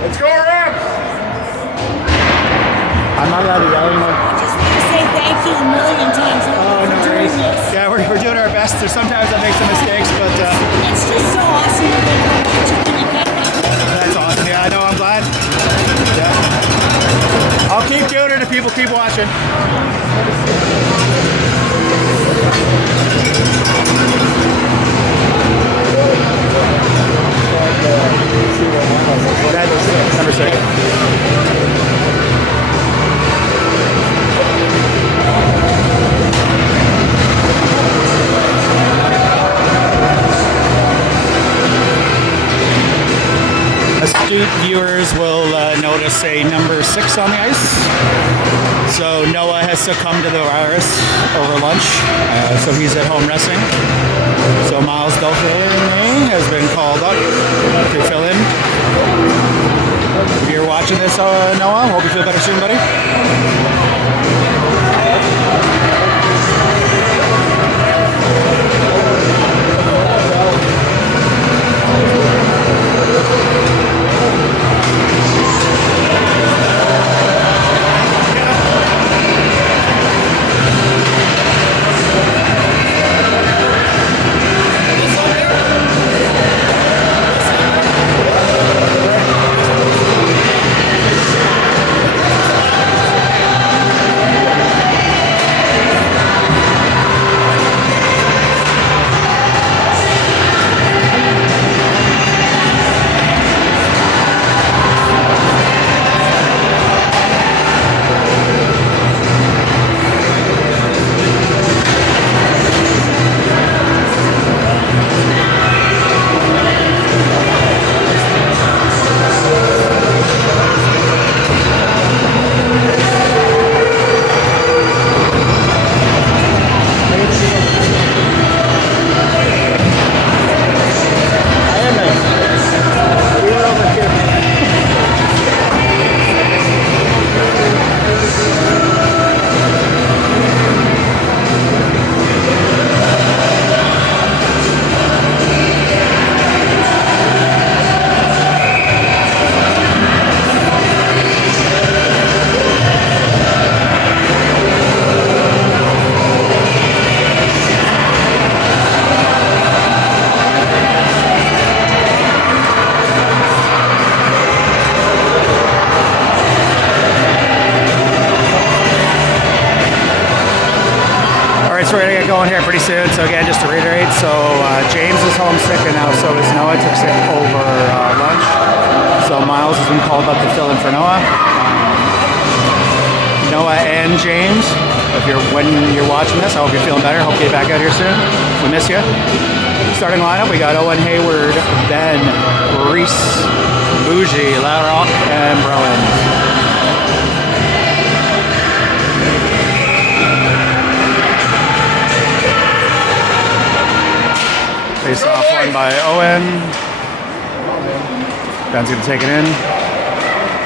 Let's go, Rex! I'm not allowed to yell anymore. I just want to say thank you a million times Oh, no for doing worries. this. Yeah, we're doing our best. There's sometimes I make some mistakes, but It's just so awesome to be able to watch you when you get back. that's awesome. Yeah, I know. I'm glad. Yeah. I'll keep doing it if people keep watching. That's number 6. Astute viewers will notice a number 6 on the ice. So Noah has succumbed to the virus over lunch, so he's at home resting. So Miles Dauphin has been called up to fill in. If you're watching this, Noah, hope you feel better soon, buddy. So we're gonna get going here pretty soon. So again, just to reiterate, so James is homesick and now so is Noah. Took sick over lunch. So Miles has been called up to fill in for Noah. Noah and James, when you're watching this, I hope you're feeling better. Hope you get back out here soon. We miss you. Starting lineup, we got Owen Hayward, Ben, Reese, Bougie, Larrock, and Browen. Face off one by Owen. Ben's going to take it in.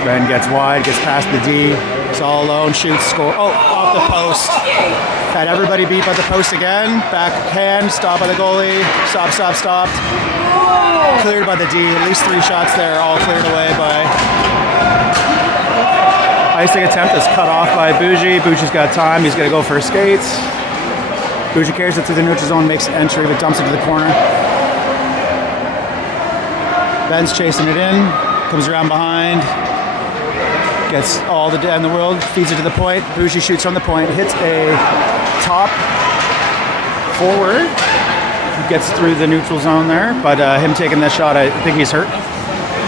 Ben gets wide, gets past the D. He's all alone, shoots, score. Oh, off the post. Had everybody beat by the post again. Backhand, stop by the goalie. Stopped. Cleared by the D. At least 3 shots there, all cleared away by... Icing attempt is cut off by Bougie. Bougie's got time. He's going to go for skates. Bougie carries it to the neutral zone, makes an entry, but dumps it to the corner. Ben's chasing it in, comes around behind, gets all the day in the world, feeds it to the point. Bougie shoots from the point, hits a top forward, gets through the neutral zone there, but him taking that shot, I think he's hurt.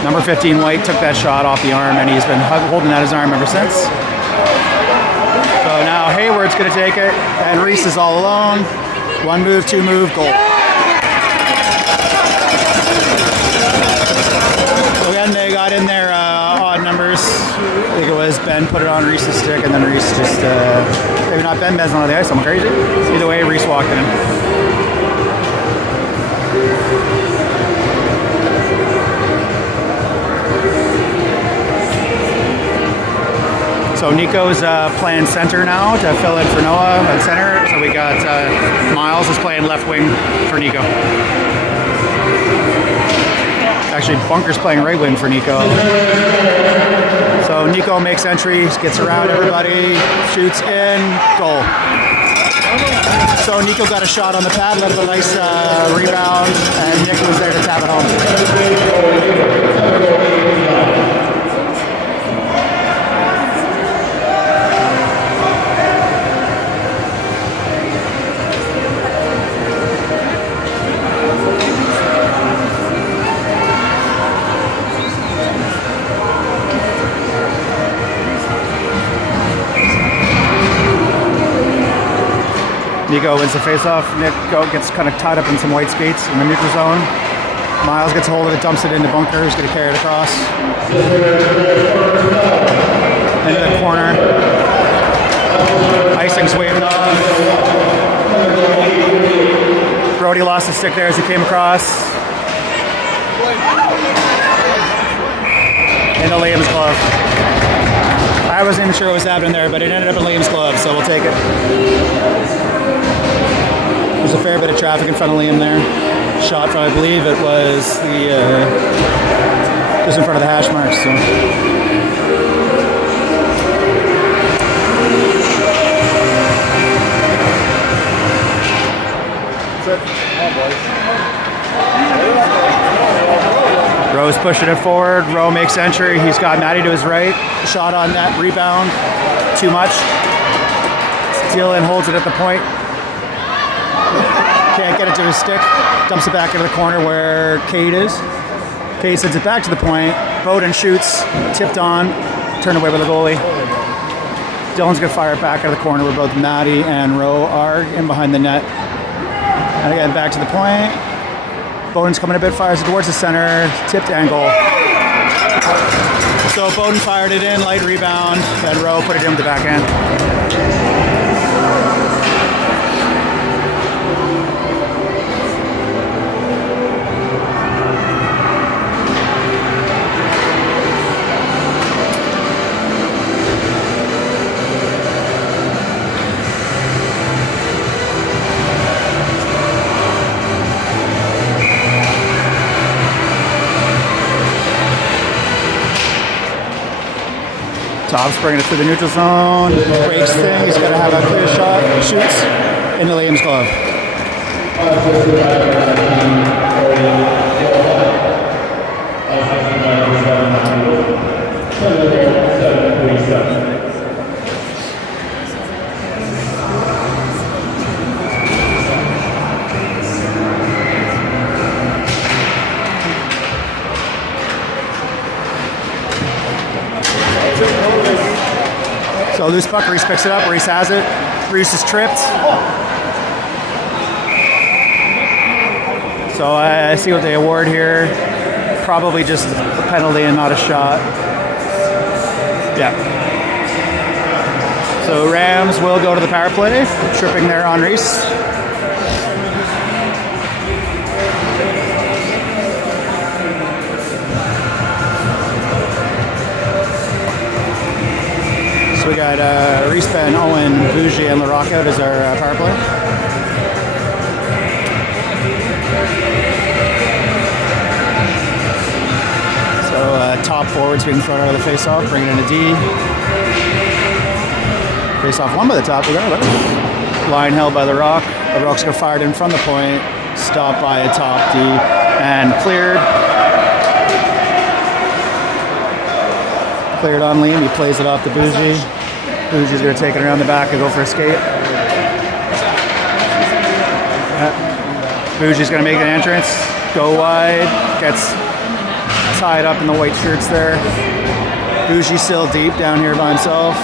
Number 15, White, took that shot off the arm, and he's been holding out his arm ever since. So now Hayward's going to take it, and Reese is all alone. 1 move, 2 move, goal. So again, they got in their odd numbers. I think it was Ben put it on Reese's stick, and then Reese just, maybe not Ben, Ben's not on the ice, I'm crazy. Either way, Reese walked it in. So Nico's playing center now to fill in for Noah at center. So we got Miles is playing left wing for Nico. Actually, Bunker's playing right wing for Nico. So Nico makes entry, gets around everybody, shoots in, goal. So Nico got a shot on the pad, led with a nice rebound, and Nick was there to tap it home. Nico wins the faceoff. Nick gets kind of tied up in some white skates in the neutral zone. Miles gets a hold of it, dumps it into Bunker, who's going to carry it across. Into the corner. Icing's waving off. Brody lost the stick there as he came across. Into Liam's glove. I wasn't even sure what was happening there, but it ended up in Liam's glove, so we'll take it. There's a fair bit of traffic in front of Liam there. Shot from, I believe it was the just in front of the hash marks. So. Rowe's pushing it forward. Rowe makes entry. He's got Matty to his right. Shot on that rebound. Too much. Dylan holds it at the point. Can't get it to his stick. Dumps it back into the corner where Cade is. Cade sends it back to the point. Bowden shoots. Tipped on. Turned away by the goalie. Dylan's going to fire it back out of the corner where both Matty and Rowe are in behind the net. And again, back to the point. Bowden's coming a bit, fires it towards the center. Tipped angle. So Bowden fired it in, light rebound. Then Rowe put it in with the backhand. Tops bringing it to the neutral zone, breaks thing, he's got to have a clear shot, shoots into Liam's glove. So loose puck, Reese picks it up, Reese has it. Reese is tripped. So I see what they award here. Probably just a penalty and not a shot. Yeah. So Rams will go to the power play. Tripping there on Reese. So we got Reese, Ben, Owen, Bougie, and LaRock out as our power play. So top forwards being thrown out of the face-off, bringing in a D. Face-off won by the top regardless. Line held by LaRock. LaRock's got fired in from the point, stopped by a top D, and cleared. Cleared on Liam, he plays it off to Bougie. Bougie's going to take it around the back and go for a skate. Bougie's going to make an entrance, go wide, gets tied up in the white shirts there. Bougie's still deep down here by himself.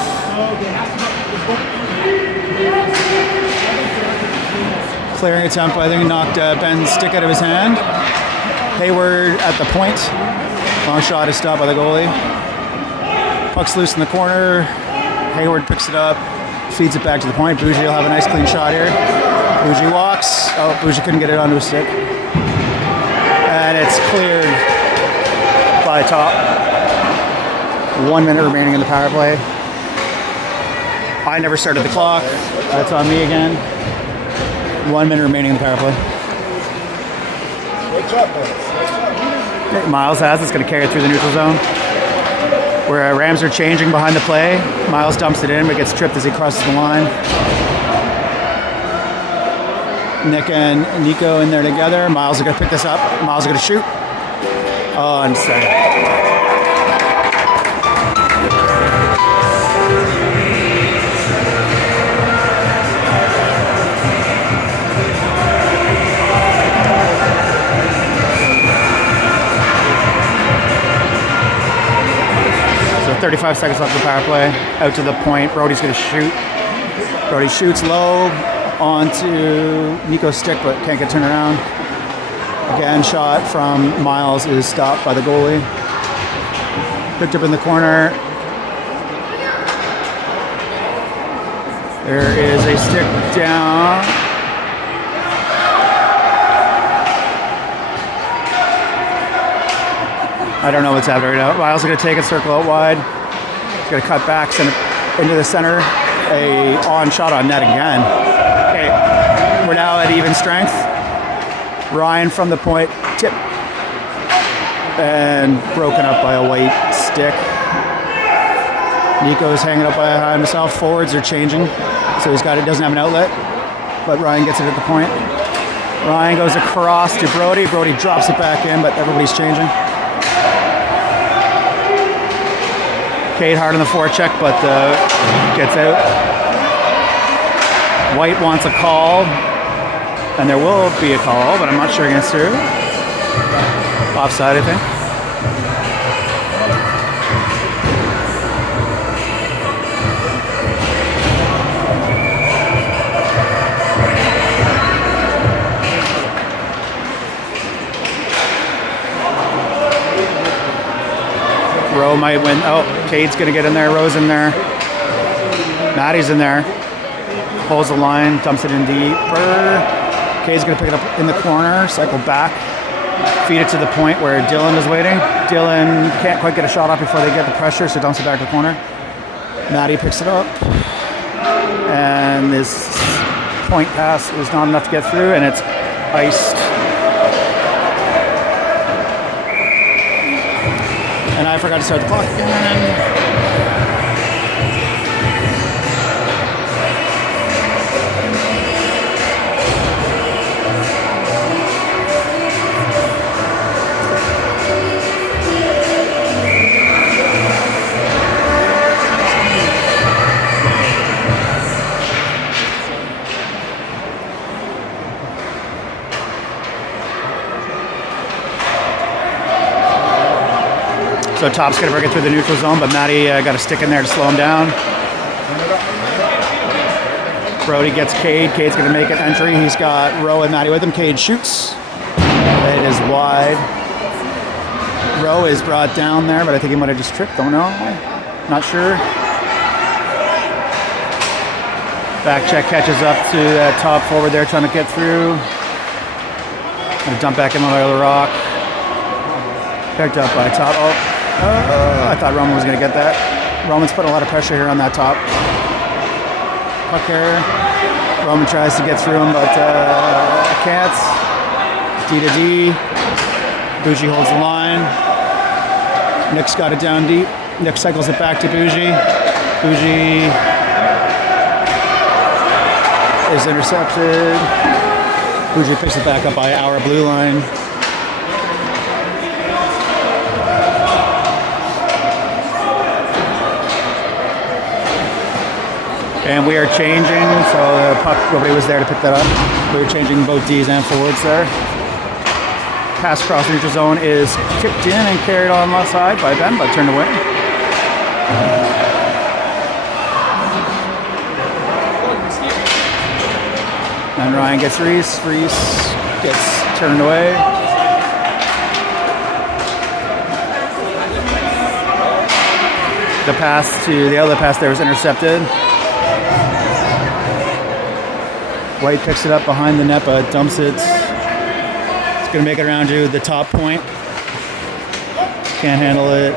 Clearing attempt, I think he knocked Ben's stick out of his hand. Hayward at the point. Long shot is stopped by the goalie. Puck's loose in the corner. Hayward picks it up, feeds it back to the point. Bougie will have a nice clean shot here. Bougie walks. Oh, Bougie couldn't get it onto a stick. And it's cleared by top. 1 minute remaining in the power play. I never started the clock. That's on me again. 1 minute remaining in the power play. What's up, boys? Miles has. It's going to carry it through the neutral zone. Where Rams are changing behind the play. Miles dumps it in, but gets tripped as he crosses the line. Nick and Nico in there together. Miles is going to pick this up. Miles is going to shoot. Oh, and second. So 35 seconds left of the power play. Out to the point. Brody's going to shoot. Brody shoots low onto Nico's stick, but can't get turned around. Again, shot from Miles is stopped by the goalie. Picked up in the corner. There is a stick down. I don't know what's happening right now. Miles is going to take it, circle out wide. He's going to cut back, send it into the center. A on shot on net again. Okay, we're now at even strength. Ryan from the point, tip, and broken up by a white stick. Nico's hanging up by himself. Forwards are changing, so he doesn't have an outlet, but Ryan gets it at the point. Ryan goes across to Brody. Brody drops it back in, but everybody's changing. Cade hard on the forecheck, but gets out. White wants a call, and there will be a call, but I'm not sure against who. Offside, I think. Rowe might win. Oh, Cade's going to get in there. Rowe's in there. Maddie's in there. Pulls the line, dumps it in deeper. Cade's going to pick it up in the corner, cycle back, feed it to the point where Dylan is waiting. Dylan can't quite get a shot off before they get the pressure, so dumps it back to the corner. Maddie picks it up. And this point pass was not enough to get through, and it's iced. And I forgot to start the clock again. So Top's going to break it through the neutral zone, but Maddie got a stick in there to slow him down. Brody gets Cade. Cade's going to make an entry. He's got Rowe and Maddie with him. Cade shoots. It is wide. Rowe is brought down there, but I think he might have just tripped. Don't know. Not sure. Back check catches up to that top forward there, trying to get through. Going to dump back in the rock. Picked up by Top. Oh. I thought Roman was going to get that. Roman's putting a lot of pressure here on that top. Puck here. Roman tries to get through him, but can't. D to D. Bougie holds the line. Nick's got it down deep. Nick cycles it back to Bougie. Bougie is intercepted. Bougie picks it back up by our blue line. And we are changing, so the puck, nobody was there to pick that up. We were changing both Ds and forwards there. Pass across the neutral zone is kicked in and carried on left side by Ben, but turned away. And Ryan gets Reese. Reese gets turned away. The pass to the other pass there was intercepted. White picks it up behind the net, but dumps it. It's going to make it around to the top point. Can't handle it.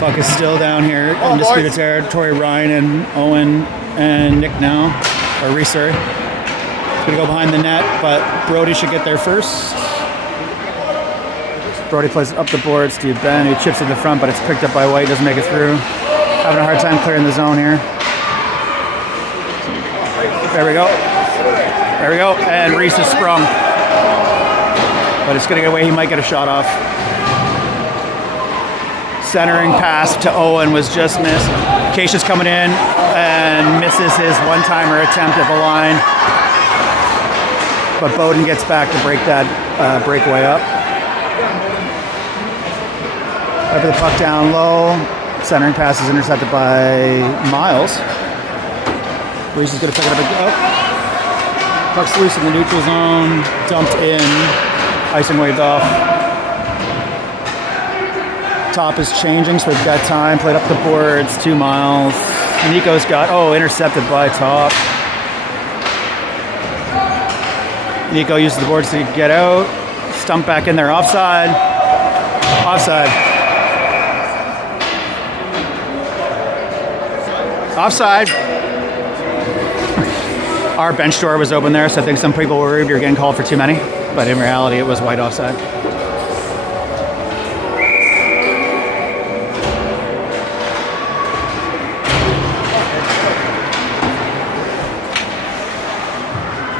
Puck is still down here. Undisputed territory. Ryan and Owen and Nick now. Or Reese, sorry. Gonna go behind the net, but Brody should get there first. Brody plays it up the boards to Ben, who chips in the front, but it's picked up by White, doesn't make it through. Having a hard time clearing the zone here. There we go. There we go. And Reese has sprung. But it's going to get away. He might get a shot off. Centering pass to Owen was just missed. Keisha's coming in and misses his one-timer attempt at the line. But Bowden gets back to break that breakaway up. Over the puck down low. Centering pass is intercepted by Miles. Reese is going to pick it up again. Oh. Puck's loose in the neutral zone. Dumped in. Icing waved off. Top is changing, so we've got time. Played up the boards. 2 Miles. Nico's got, intercepted by Top. Nico uses the boards to get out. Stump back in there. Offside. Offside. Offside. Our bench door was open there, so I think some people were worried we were getting called for too many. But in reality, it was White offside.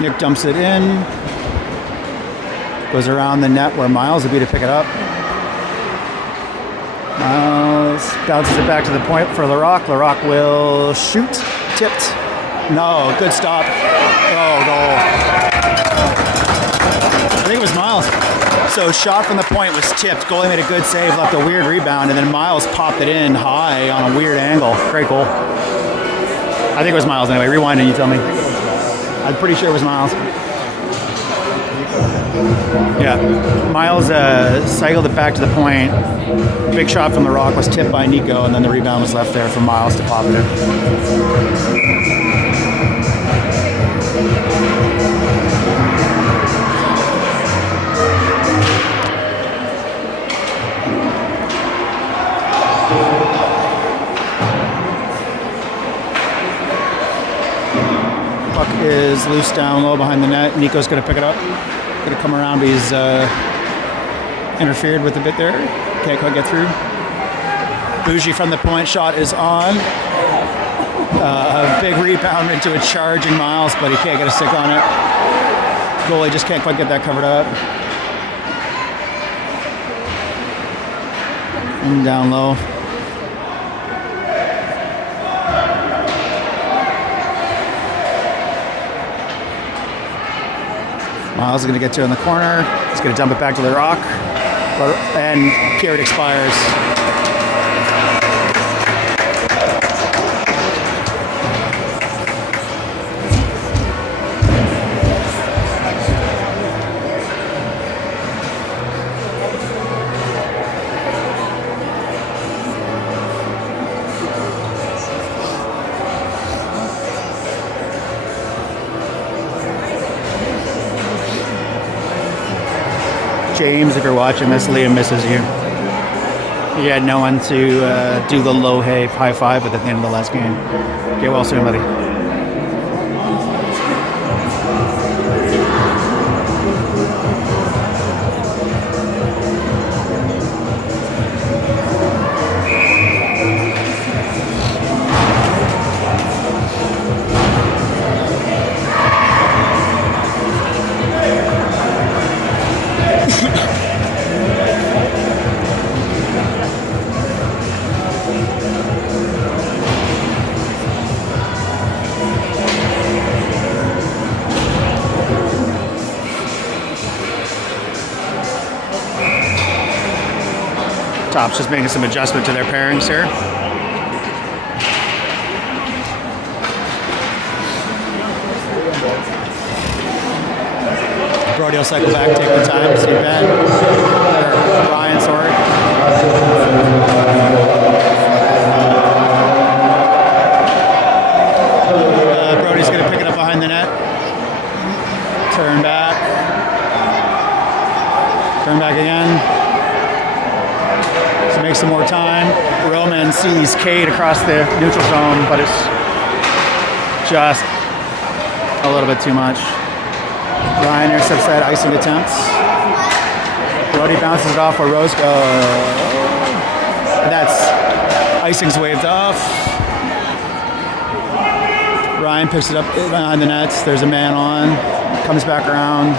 Nick dumps it in. Goes around the net where Miles would be to pick it up. Miles bounces it back to the point for Larocque. Larocque will shoot. Tipped. No, good stop. Oh, goal. I think it was Miles. So shot from the point was tipped. Goalie made a good save, left a weird rebound, and then Miles popped it in high on a weird angle. Great goal. I think it was Miles anyway. Rewind and you tell me. I'm pretty sure it was Miles. Yeah, Miles cycled it back to the point. Big shot from the rock was tipped by Nico, and then the rebound was left there for Miles to pop it in. Puck is loose down low behind the net. Nico's going to pick it up. Going to come around, but he's interfered with a bit there. Can't quite get through. Bougie from the point, shot is on. A big rebound into a charging Miles, but he can't get a stick on it. Goalie just can't quite get that covered up. And down low. Miles is going to get to it in the corner. He's going to dump it back to the rock. And period expires. James, if you're watching this, Liam misses you. He had no one to do the low high five at the end of the last game. Get well soon, buddy. Top's just making some adjustment to their pairings here. Brody will cycle back, take the time, see Ben, or Ryan, sorry. Brody's going to pick it up behind the net. Turn back. Turn back again. To make some more time. Roman sees Cade across the neutral zone, but it's just a little bit too much. Ryan intercepts that icing attempt. Brody bounces it off where Rose goes. That's icing's waved off. Ryan picks it up behind the nets. There's a man on. Comes back around.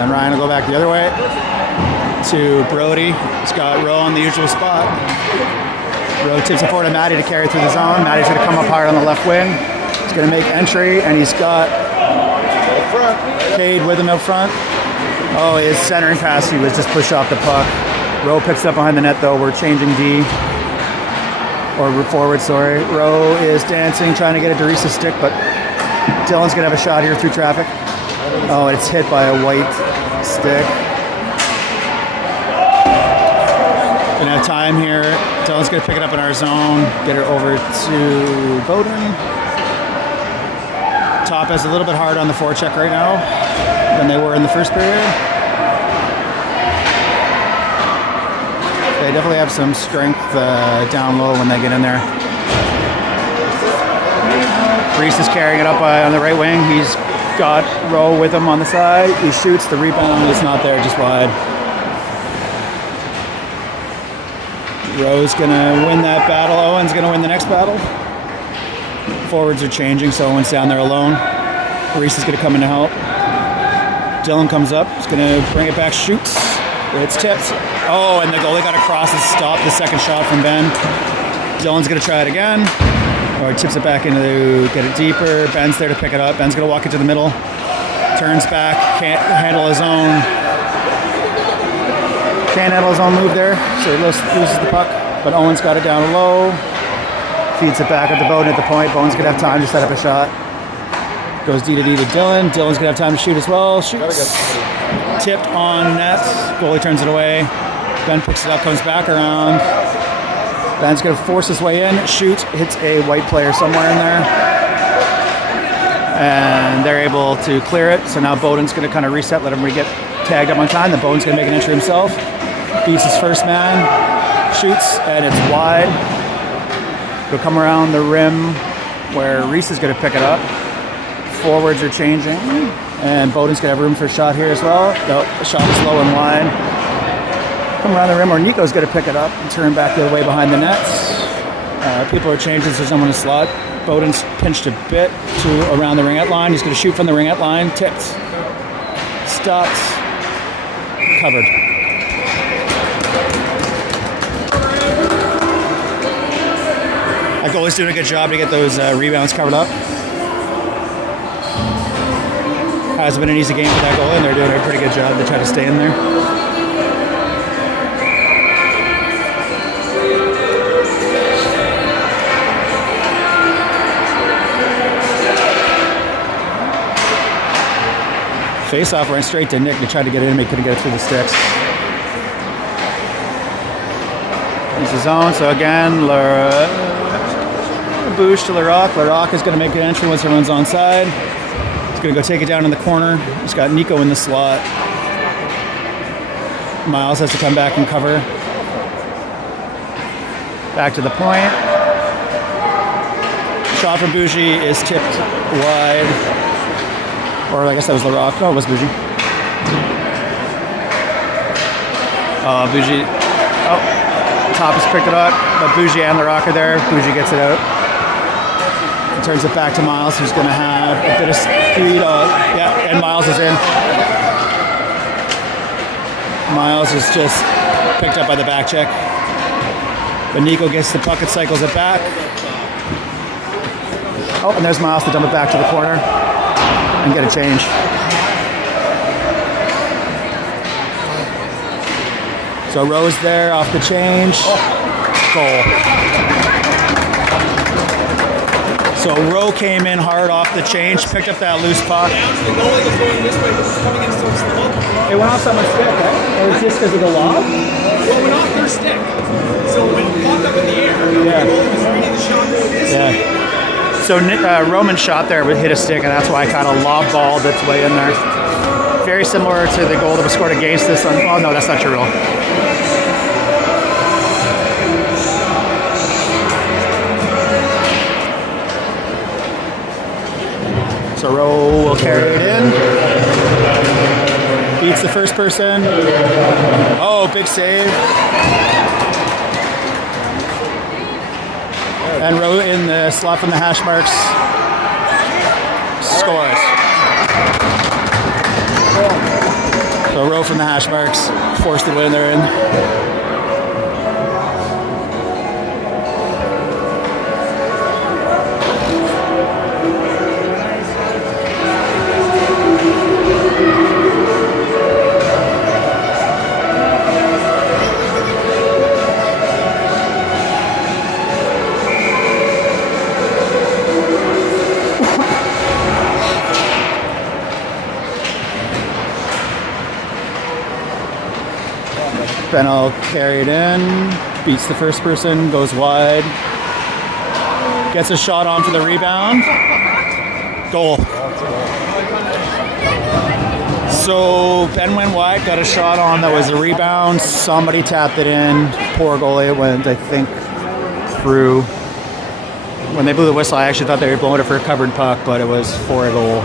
And Ryan will go back the other way to Brody. He's got Rowe on the usual spot. Rowe tips it forward to Matty to carry through the zone. Matty's going to come up hard on the left wing. He's going to make entry, and he's got Cade with him out front. Oh, his centering pass, he was just pushed off the puck. Rowe picks it up behind the net, though. We're changing D. Or forward, sorry. Rowe is dancing, trying to get it to Reese's stick, but Dylan's going to have a shot here through traffic. Oh, it's hit by a white stick. Gonna have time here. Dylan's gonna pick it up in our zone, get it over to Bowden. Top has a little bit hard on the forecheck right now than they were in the first period. They definitely have some strength down low when they get in there. Reese is carrying it up on the right wing. He's got Rowe with him on the side. He shoots, the rebound is not there, just wide. Rowe's gonna win that battle. Owen's gonna win the next battle. Forwards are changing, so Owen's down there alone. Reese is gonna come in to help. Dylan comes up, he's gonna bring it back, shoots. It's tipped. Oh, and the goalie got across and stopped the second shot from Ben. Dylan's gonna try it again. Or he tips it back into, get it deeper. Ben's there to pick it up. Ben's gonna walk into the middle. Turns back, can't handle his own move there, so he loses the puck. But Owen's got it down low. Feeds it back up to Bowden at the point. Bowden's gonna have time to set up a shot. Goes D to D to Dylan. Dylan's gonna have time to shoot as well. Shoots. Tipped on net. Goalie turns it away. Ben picks it up, comes back around. Ben's gonna force his way in. Shoots. Hits a white player somewhere in there. And they're able to clear it. So now Bowden's gonna kind of reset, let him get tagged up on time. Then Bowden's gonna make an entry himself. Beats his first man. Shoots, and it's wide. He'll come around the rim where Reese is gonna pick it up. Forwards are changing, and Bowden's gonna have room for a shot here as well. No, the shot is low and wide. Come around the rim, or Nico's gonna pick it up and turn back the other way behind the nets. People are changing, so there's someone in the slot. Bowden's pinched a bit to around the ringette line. He's gonna shoot from the ringette line. Tipped. Stopped. Covered. That goalie's doing a good job to get those rebounds covered up. Hasn't been an easy game for that goalie, and they're doing a pretty good job to try to stay in there. Face-off ran straight to Nick to try to get in, but he couldn't get it through the sticks. Here's the zone, so again, Bouche to Larocque. Larocque is going to make an entry once everyone's on side. He's going to go take it down in the corner. He's got Nico in the slot. Miles has to come back and cover. Back to the point. Shot from Bougie is tipped wide. Or I guess that was Larocque. No, it was Bougie. Bougie. Oh, Top has picked it up, but Bougie and Larocque are there. Bougie gets it out. He turns it back to Miles, who's going to have a bit of speed. Yeah, and Miles is in. Miles is just picked up by the back check. But Nico gets the puck and cycles it back. Oh, and there's Miles to dump it back to the corner and get a change. So Rose there off the change. Goal. So Rowe came in hard off the change, picked up that loose puck. It went off someone's stick, right? Or was this because of the lob? Well, it went off their stick. So when it popped up in the air, Yeah. the goalie was reading the shot going this way. Yeah. So Roman's shot there would hit a stick, and that's why I kind of lob balled its way in there. Very similar to the goal that was scored against us. Oh no, that's not your rule. So Rowe will carry it in. Beats the first person. Oh, big save. And Rowe in the slot from the hash marks. Scores. So Rowe from the hash marks forced the winner in. Benno carried in, beats the first person, goes wide, gets a shot on for the rebound, goal. So Ben went wide, got a shot on that was a rebound, somebody tapped it in, poor goalie, it went, I think, through. When they blew the whistle, I actually thought they were blowing it for a covered puck, but it was for a goal.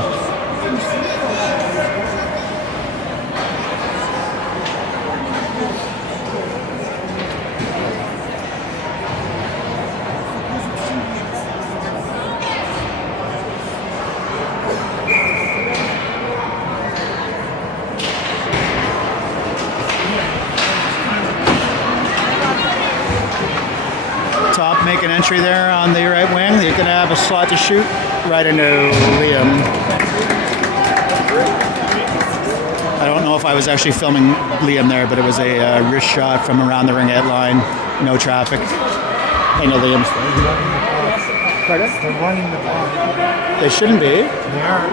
Top make an entry there on the right wing. They're going to have a slot to shoot right into Liam. I don't know if I was actually filming Liam there, but it was a wrist shot from around the ringette line. No traffic. I know Liam's. Pardon? They're running the clock. They shouldn't be. They are.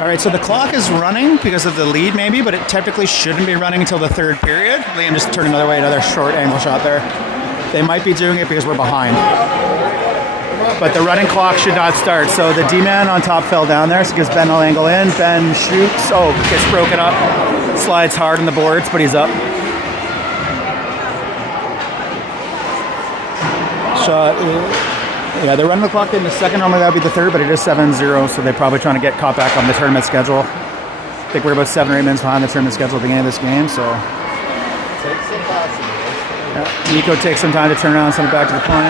All right, so the clock is running because of the lead maybe, but it technically shouldn't be running until the third period. Liam just turned another way, another short angle shot there. They might be doing it because we're behind. But the running clock should not start. So the D-man on top fell down there, so gives Ben an angle in. Ben shoots, gets broken up. Slides hard on the boards, but he's up. Shot, yeah, they're running the clock in the second. Normally that would be the third, but it is 7-0, so they're probably trying to get caught back on the tournament schedule. I think we're about 7 or 8 minutes behind the tournament schedule at the beginning of this game, so. Yeah, Nico takes some time to turn around and send it back to the point.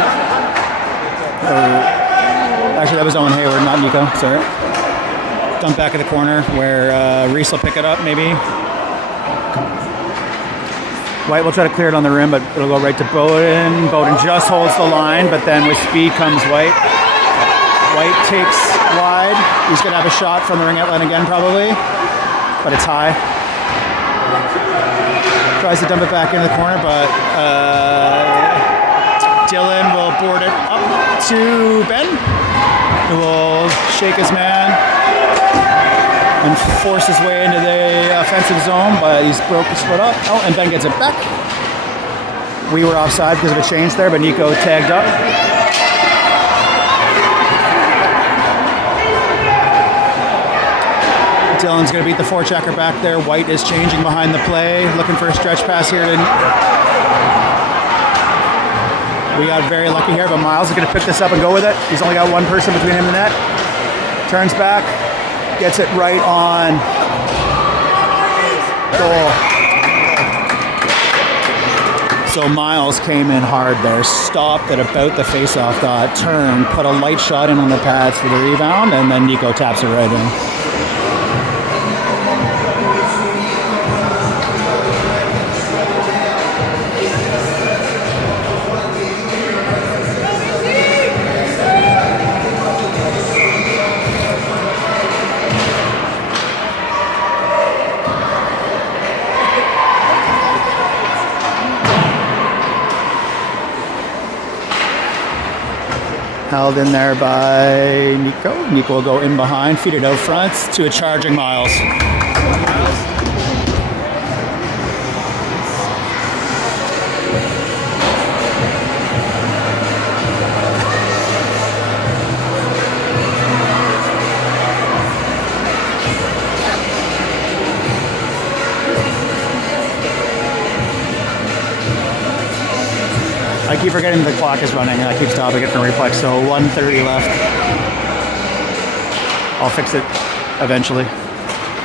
Actually, that was Owen Hayward, not Nico, sorry. Dump back in the corner where Reese will pick it up, maybe. White will try to clear it on the rim, but it'll go right to Bowden. Bowden just holds the line, but then with speed comes White. White takes wide. He's going to have a shot from the ringette line again, probably, but it's high. Tries to dump it back into the corner, but Dylan will board it up to Ben, who will shake his man and force his way into the offensive zone, but he's broke the split up. Oh, and Ben gets it back. We were offside because of a change there, but Nico tagged up. Dylan's going to beat the forechecker back there. White is changing behind the play, looking for a stretch pass here. We got very lucky here, but Miles is going to pick this up and go with it. He's only got one person between him and the net. Turns back, gets it right on goal. So Miles came in hard there, stopped at about the face-off dot, turned, put a light shot in on the pads for the rebound, and then Nico taps it right in. Held in there by Nico. Nico will go in behind, feed it out front to a charging Miles. I keep forgetting the clock is running and I keep stopping it from reflex, so 1:30 left. I'll fix it eventually.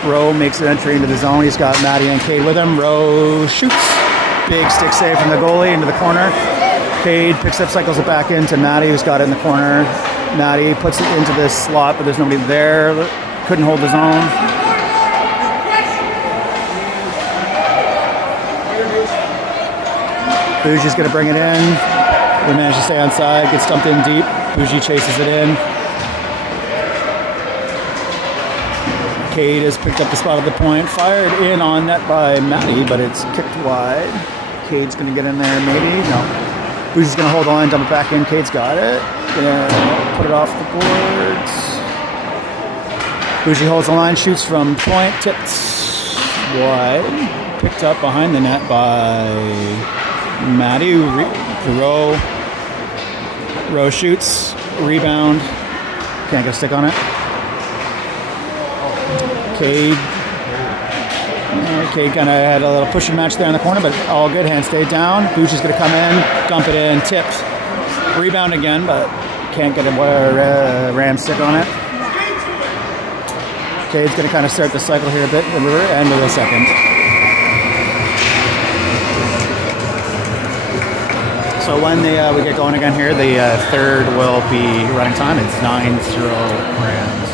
Rowe makes an entry into the zone. He's got Matty and Cade with him. Rowe shoots. Big stick save from the goalie into the corner. Cade picks up, cycles it back into Matty, who's got it in the corner. Matty puts it into this slot, but there's nobody there. Couldn't hold the zone. Bougie's going to bring it in. They manage to stay on side, gets dumped in deep. Bougie chases it in. Cade has picked up the spot at the point. Fired in on net by Matty, but it's kicked wide. Cade's going to get in there, maybe. No. Bougie's going to hold the line, dump it back in. Cade's got it. Gonna put it off the boards. Bougie holds the line, shoots from point, tipped wide. Picked up behind the net by Matty. Rowe shoots. Rebound. Can't get a stick on it. Cade kind of had a little pushing match there in the corner, but all good. Hand stayed down. Bougie's going to come in, dump it in, tipped. Rebound again, but can't get a ram stick on it. Cade's going to kind of start the cycle here a bit, end of the second. So when we get going again here, the third will be running time. It's 9-0 Rams.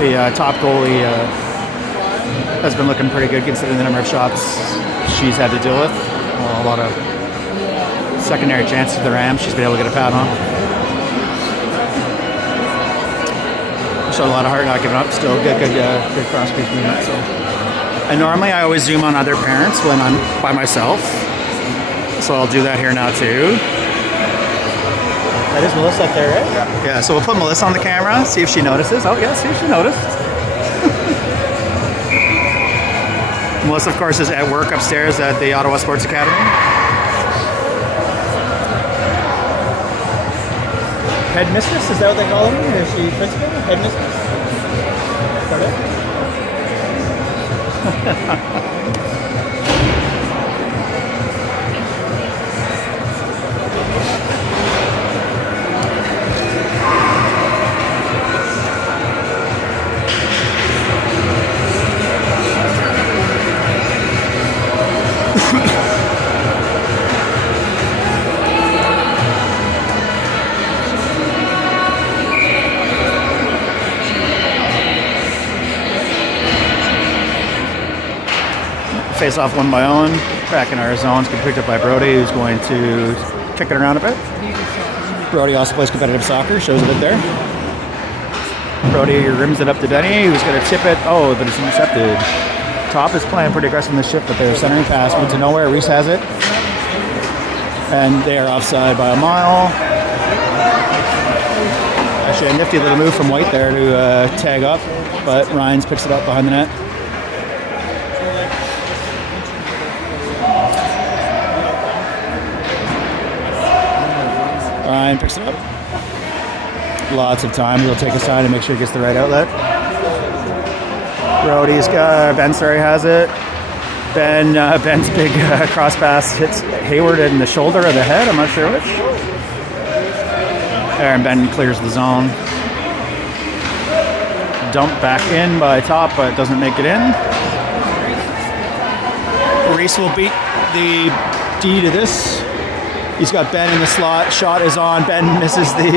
The top goalie has been looking pretty good considering the number of shots she's had to deal with. A lot of secondary chances to the Rams. She's been able to get a pad on. Showed a lot of heart, not giving up. Still good cross-crease movement. So, and normally I always zoom on other parents when I'm by myself. So I'll do that here now too. That is Melissa up there, right? Yeah, so we'll put Melissa on the camera, see if she notices. Oh, yeah, see if she noticed. Melissa, of course, is at work upstairs at the Ottawa Sports Academy. Headmistress, is that what they call her? Is she principal? Headmistress? Face off one by Owen. Back in our zones, get picked up by Brody, who's going to kick it around a bit. Brody also plays competitive soccer, shows a bit there. Brody rims it up to Benny, who's going to tip it. Oh, but it's intercepted. Top is playing pretty aggressive in the shift, but they're centering pass. Went to nowhere. Reese has it. And they are offside by a mile. Actually, a nifty little move from White there to tag up, but Ryans picks it up behind the net. Ryan picks it up. Lots of time. He'll take his time to make sure he gets the right outlet. Brody's got Ben. Sorry, has it. Ben's big cross pass hits Hayward in the shoulder or the head. I'm not sure which. There, and Ben clears the zone. Dump back in by Top, but doesn't make it in. Reese will beat the D to this. He's got Ben in the slot. Shot is on. Ben misses the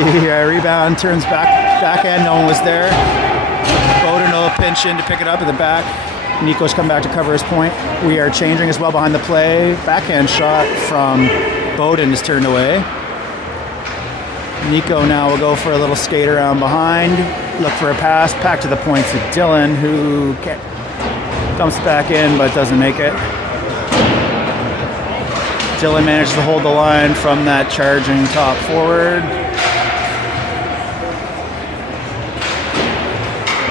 rebound. Turns back end. No one was there. Bowden will pinch in to pick it up at the back. Nico's come back to cover his point. We are changing as well behind the play. Backhand shot from Bowden is turned away. Nico now will go for a little skate around behind. Look for a pass. Back to the point to Dylan, who dumps back in but doesn't make it. Dylan manages to hold the line from that charging Top forward.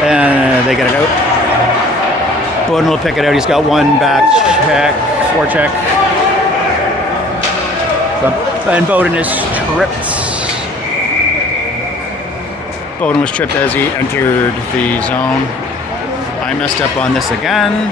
And they get it out. Bowden will pick it out. He's got one back check, forecheck. And Bowden is tripped. Bowden was tripped as he entered the zone. I messed up on this again.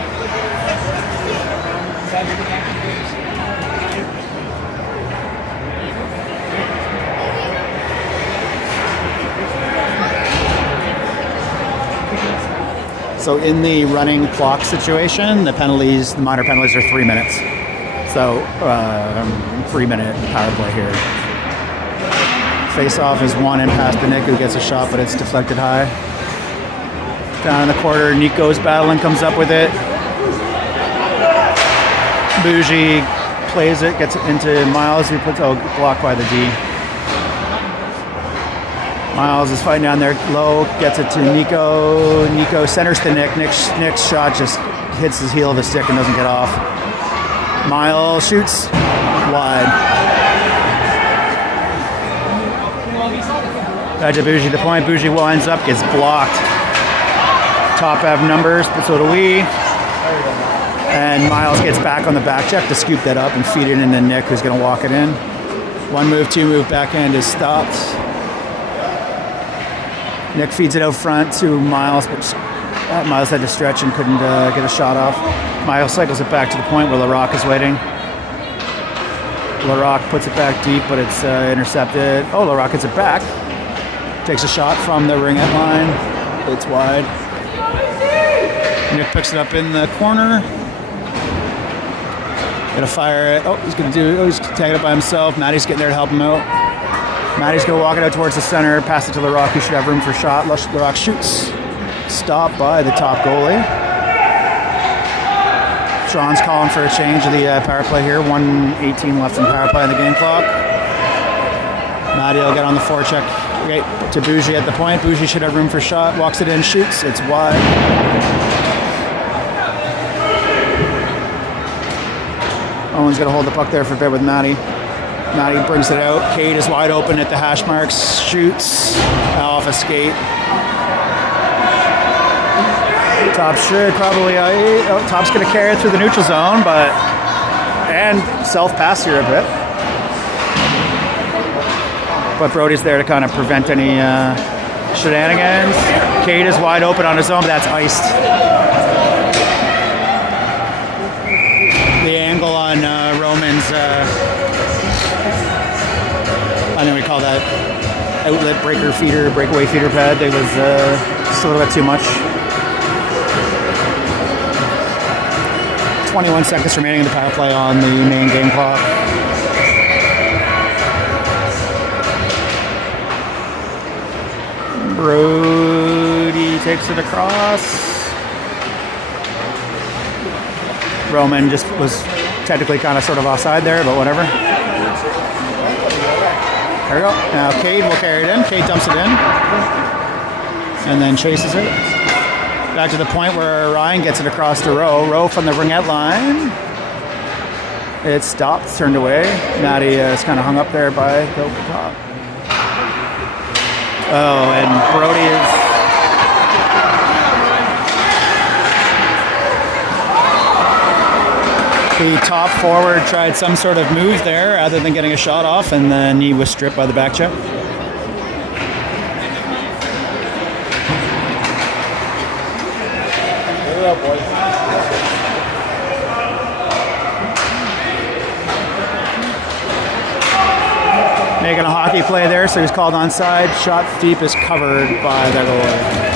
So in the running clock situation, the minor penalties are 3 minutes. So 3-minute power play here. Face-off is one and past the Nick, who gets a shot, but it's deflected high. Down in the quarter, Nico's battling, comes up with it. Bougie plays it, gets it into Miles, who puts blocked by the D. Miles is fighting down there low, gets it to Nico. Nico centers to Nick. Nick's shot just hits his heel of his stick and doesn't get off. Miles shoots wide. Back to Bougie, the point. Bougie winds up, gets blocked. Top have numbers, but so do we. And Miles gets back on the back check to scoop that up and feed it into Nick, who's going to walk it in. 1 move, 2 move, backhand is stopped. Nick feeds it out front to Miles, but Miles had to stretch and couldn't get a shot off. Miles cycles it back to the point where LaRock is waiting. LaRock puts it back deep, but it's intercepted. Oh, LaRock gets it back. Takes a shot from the ringette line. It's wide. Nick picks it up in the corner. Gonna fire it. He's tagging it by himself. Matty's getting there to help him out. Matty's gonna walk it out towards the center, pass it to LaRock, who should have room for a shot. LaRock shoots. Stopped by the top goalie. Sean's calling for a change of the power play here. 1:18 left in power play on the game clock. Matty will get on the forecheck. Okay, to Bougie at the point. Bougie should have room for a shot. Walks it in, shoots. It's wide. Owen's going to hold the puck there for a bit with Matty. Matty brings it out. Cade is wide open at the hash marks. Shoots off a skate. Top should probably... Top's going to carry it through the neutral zone, and self-pass here a bit. But Brody's there to kind of prevent any shenanigans. Cade is wide open on his own, but that's iced. The angle on Roman's, I think we call that outlet breakaway feeder pad. It was just a little bit too much. 21 seconds remaining in the power play on the main game clock. Brody takes it across. Roman just was technically kind of sort of offside there, but whatever. There we go. Now Cade will carry it in. Cade dumps it in. And then chases it. Back to the point where Ryan gets it across to Rowe. Rowe from the ringette line. It's stopped, turned away. Matty is kind of hung up there by the top. Oh, and Brody is... The top forward tried some sort of move there other than getting a shot off, and then he was stripped by the back check. Making a hockey play there, so he's called onside. Shot deep is covered by the goalie.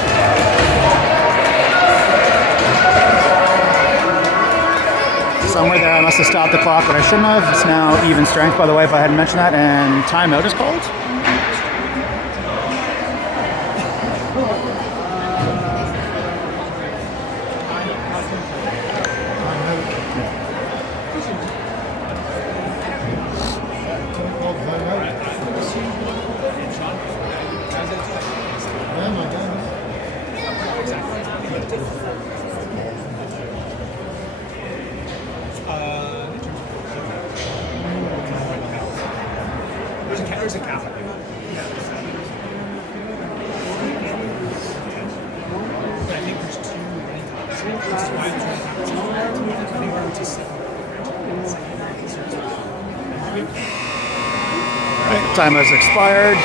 Somewhere there I must have stopped the clock, but I shouldn't have. It's now even strength, by the way, if I hadn't mentioned that, and timeout is called. There's a Catholic. But I think there's two running tops. Which is why I'm trying to have two. I think we're just Time has expired.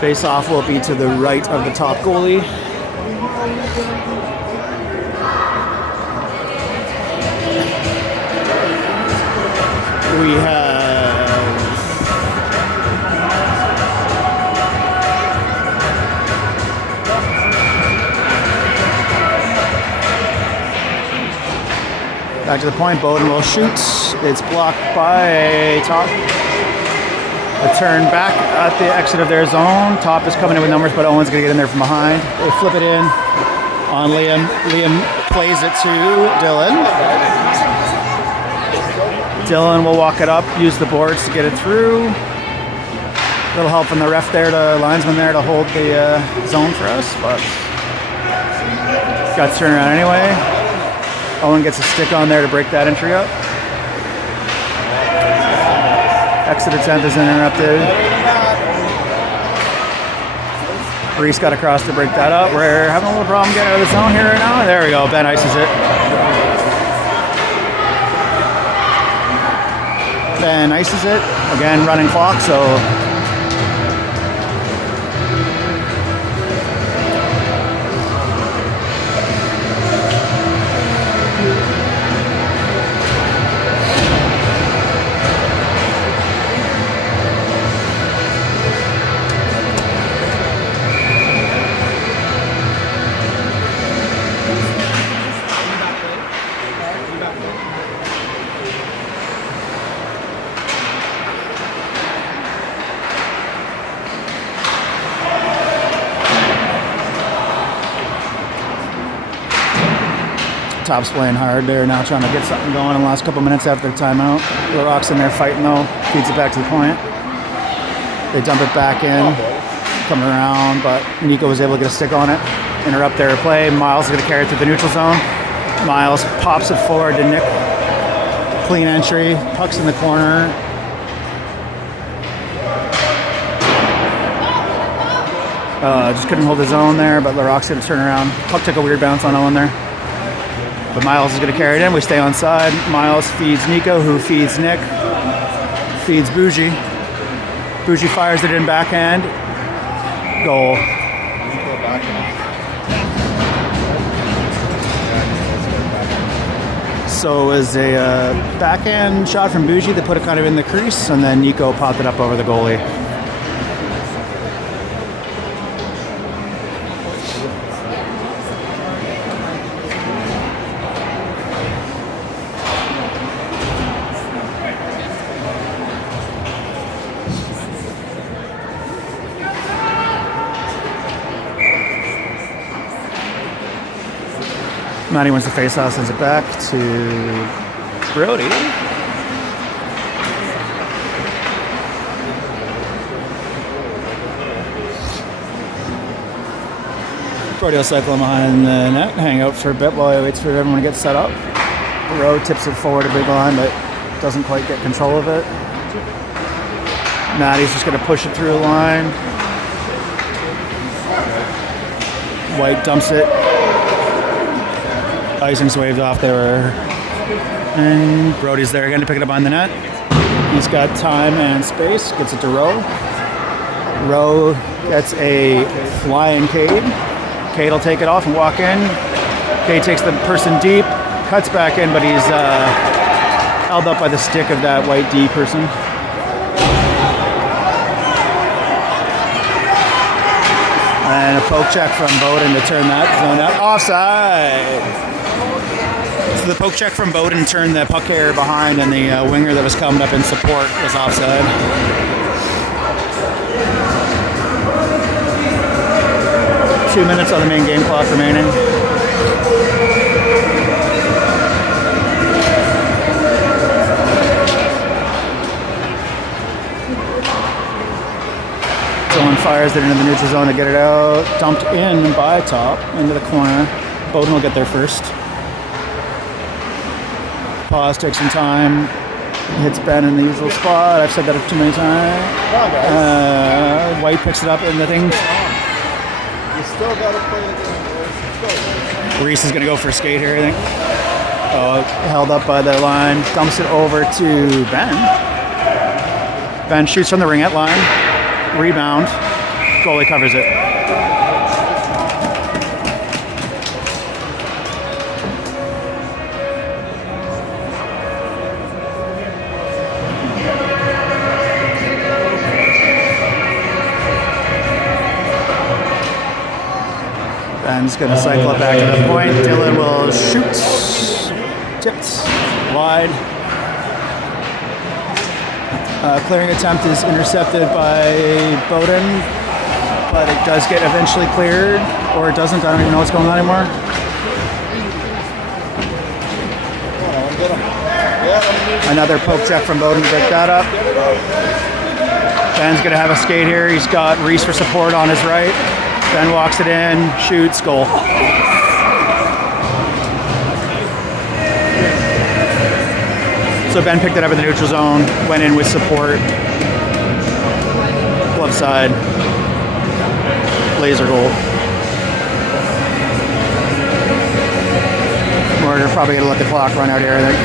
Face-off will be to the right of the top goalie. We have Back to the point, Bowden will shoot. It's blocked by Top. A turn back at the exit of their zone. Top is coming in with numbers, but Owen's going to get in there from behind. They flip it in on Liam. Liam plays it to Dylan. Dylan will walk it up, use the boards to get it through. A little help from the ref there, the linesman there to hold the zone for us, but got to turn around anyway. Owen gets a stick on there to break that entry up. Exeter 10th is interrupted. Reese got across to break that up. We're having a little problem getting out of the zone here right now. There we go. Ben ices it. Ben ices it. Again, running clock, so Top's playing hard. They're now trying to get something going in the last couple minutes after their timeout. LaRock's in there fighting though. Feeds it back to the point. They dump it back in. Coming around, but Nico was able to get a stick on it. Interrupt their play. Miles is going to carry it to the neutral zone. Miles pops it forward to Nick. Clean entry. Puck's in the corner. Just couldn't hold his own there, but LaRock's going to turn around. Puck took a weird bounce on Owen there. But Miles is going to carry it in. We stay on side. Miles feeds Nico, who feeds Nick. Feeds Bougie. Bougie fires it in backhand. Goal. So it was a backhand shot from Bougie that put it kind of in the crease, and then Nico popped it up over the goalie. Matty wins the face-off, sends it back to Brody. Brody will cycle him behind the net, hang out for a bit while he waits for everyone to get set up. Rowe tips it forward a big line, but doesn't quite get control of it. Matty's just going to push it through the line. White dumps it. Icing's waved off there. And Brody's there again to pick it up on the net. He's got time and space. Gets it to Rowe. Rowe gets a flying Cade. Cade will take it off and walk in. Cade takes the person deep, cuts back in, but he's held up by the stick of that white D person. And a poke check from Bowden to turn that zone out. Offside. So the poke check from Bowden turned the puck carrier behind, and the winger that was coming up in support was offside. Two minutes on the main game clock remaining. Dylan fires it into the neutral zone to get it out. Dumped in by Top into the corner. Bowden will get there first. Pause, takes some time. Hits Ben in the usual spot. I've said that too many times. White picks it up in the thing. You still got to play the game. Reese is going to go for a skate here, I think. Held up by the line. Dumps it over to Ben. Ben shoots from the ringette line. Rebound. Goalie covers it. Ben's going to cycle it back to the point. Dylan will shoot. Tipped. wide. Clearing attempt is intercepted by Bowden, but it does get eventually cleared, or it doesn't. I don't even know what's going on anymore. Another poke check from Bowden to break that up. Ben's gonna have a skate here. He's got Reese for support on his right. Ben walks it in, shoots, goal. So Ben picked it up in the neutral zone, went in with support. Glove side. Laser goal. We're probably gonna let the clock run out here, I think.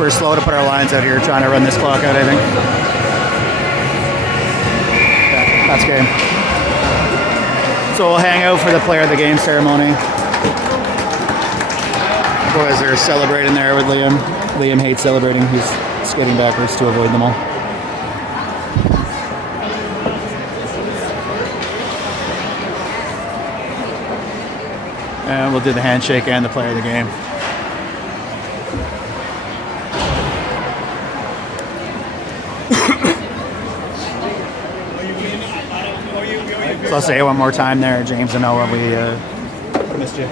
We're slow to put our lines out here, trying to run this clock out, I think. Yeah, that's game. So we'll hang out for the player of the game ceremony. Boys are celebrating there with Liam. Liam hates celebrating. He's skating backwards to avoid them all. And we'll do the handshake and the player of the game. So I'll say it one more time there, James and Noah. We missed you.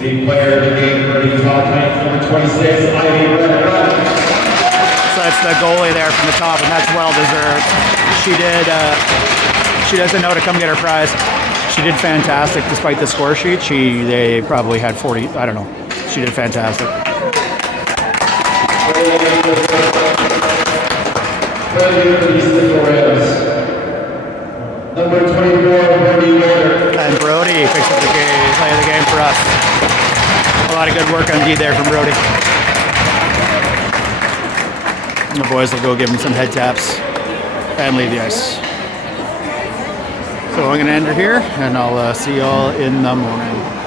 The player of the game for the top height, number 26, Ivy Red. So that's the goalie there from the top, and that's well deserved. She doesn't know to come get her prize. She did fantastic despite the score sheet. They probably had 40, I don't know. She did fantastic. Number 24, Brody Warner. And Brody picks up the game, play of the game for us. A lot of good work on D there from Brody. The boys will go give him some head taps and leave the ice. So I'm going to end her here, and I'll see y'all in the morning.